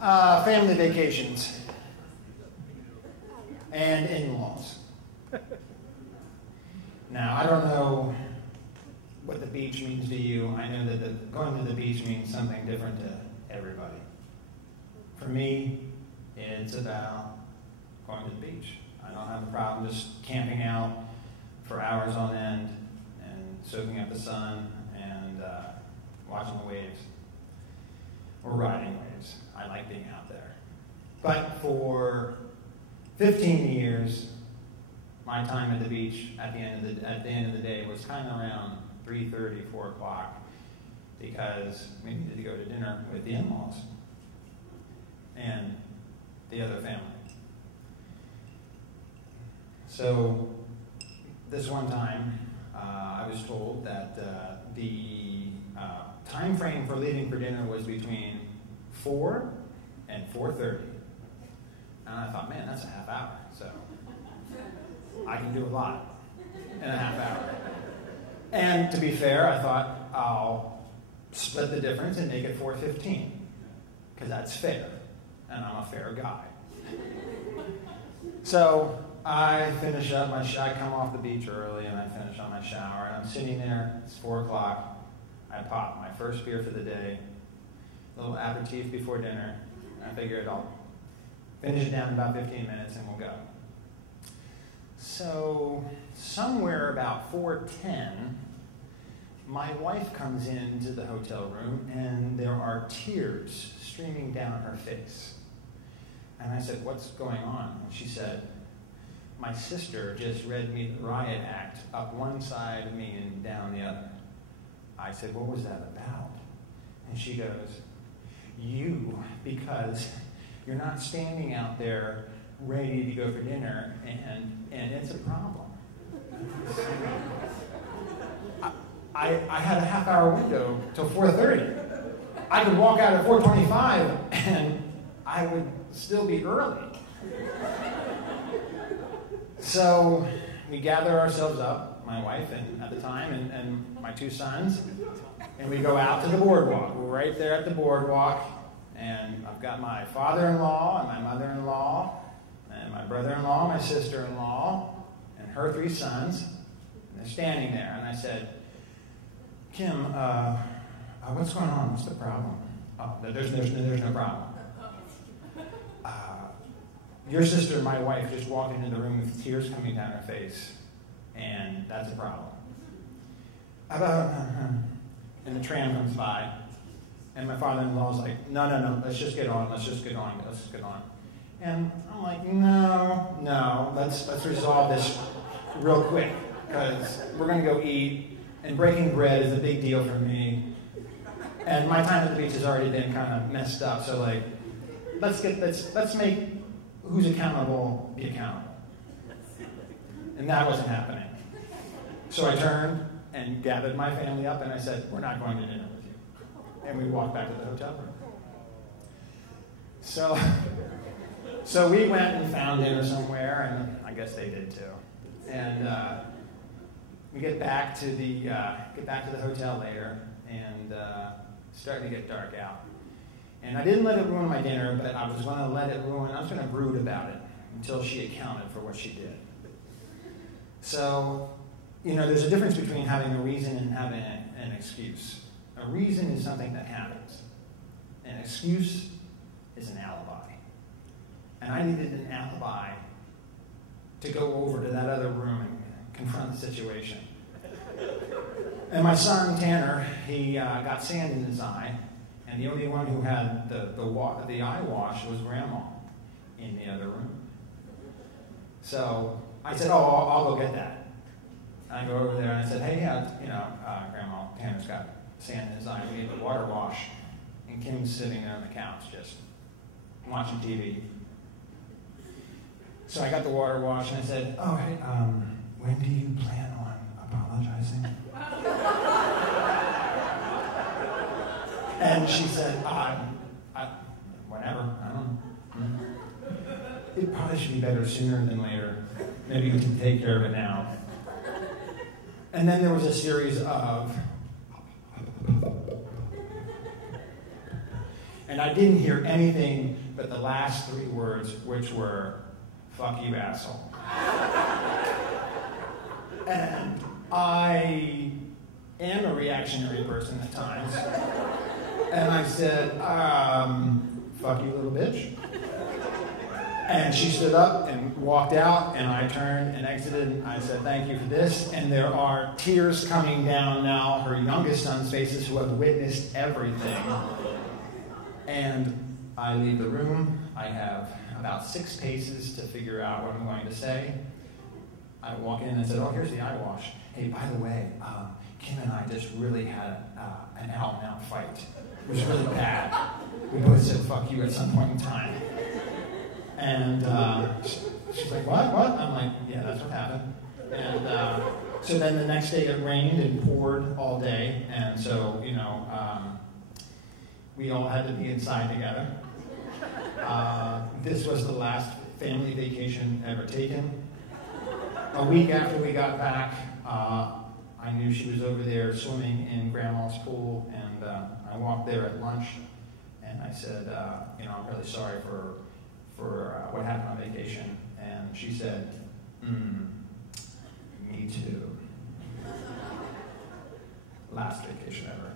Family vacations and in-laws. Now, I don't know what the beach means to you. I know that going to the beach means something different to everybody. For me, it's about going to the beach. I don't have a problem just camping out for hours on end and soaking up the sun and watching the waves or riding waves. I like being out there. But for 15 years, my time at the beach at the end of the day was kind of around 3:30, 4 o'clock, because we needed to go to dinner with the in-laws and the other family. So this one time, I was told that the time frame for leaving for dinner was between 4 and 4:30. And I thought, man, that's a half hour, so I can do a lot in a half hour. And to be fair, I thought I'll split the difference and make it 4:15, because that's fair, and I'm a fair guy. So I finish up I come off the beach early, and I finish on my shower, and I'm sitting there. It's 4 o'clock. I pop my first beer for the day, a little aperitif before dinner. I figured I'll finish it down in about 15 minutes, and we'll go. So somewhere about 4:10, my wife comes into the hotel room, and there are tears streaming down her face. And I said, "What's going on?" And she said, "My sister just read me the riot act up one side of me and down the other." I said, "What was that about?" And she goes, "You, because you're not standing out there ready to go for dinner, and it's a problem." I had a half-hour window till 4:30. I could walk out at 4:25, and I would still be early. So we gather ourselves up, my wife and at the time, and my two sons, and we go out to the boardwalk. We're right there at the boardwalk, and I've got my father-in-law and my mother-in-law and my brother-in-law, my sister-in-law, and her three sons, and they're standing there. And I said, "Kim, what's going on? What's the problem?" "Oh, there's no problem. Your sister, my wife, just walked into the room with tears coming down her face, and that's a problem." And the tram comes by, and my father-in-law's like, no, let's just get on. And I'm like, no, let's resolve this real quick, because we're going to go eat, and breaking bread is a big deal for me, and my time at the beach has already been kind of messed up. So like, let's make who's accountable be accountable. And that wasn't happening. So I turned and gathered my family up, and I said, "We're not going to dinner with you." And we walked back to the hotel room. So we went and found dinner somewhere, and I guess they did too. And we get back to the hotel later, and it's starting to get dark out. And I didn't let it ruin my dinner, but I was going to brood about it until she accounted for what she did. So, there's a difference between having a reason and having an excuse. A reason is something that happens. An excuse is an alibi. And I needed an alibi to go over to that other room and confront the situation. And my son, Tanner, he got sand in his eye. And the only one who had the eye wash was Grandma in the other room. So I said, I'll go get that. And I go over there and I said, "Hey, Grandma, Tanner's got sand in his eye. We need the water wash." And Kim's sitting there on the couch just watching TV. So I got the water wash and I said, "Oh, hey, when do you plan on apologizing?" And she said, "Whenever, I don't know. It probably should be better sooner than later. Maybe we can take care of it now." And then there was a series of, And I didn't hear anything but the last 3 words, which were, "Fuck you, asshole." And I am a reactionary person at times. And I said, "Fuck you, little bitch." And she stood up and walked out, and I turned and exited, and I said, "Thank you for this." And there are tears coming down now her youngest son's faces, who have witnessed everything. And I leave the room. I have about 6 paces to figure out what I'm going to say. I walk in and said, "Oh, here's the eye wash. Hey, by the way, Kim and I just really had an out-and-out fight. It was really bad. We both said 'fuck you' at some point in time." And she's like, "What? I'm like, "Yeah, that's what happened." And so then the next day it rained and poured all day. And so, we all had to be inside together. This was the last family vacation ever taken. A week after we got back, I knew she was over there swimming in Grandma's pool, and I walked there at lunch, and I said, "I'm really sorry for what happened on vacation." And she said, "Me too." Last vacation ever.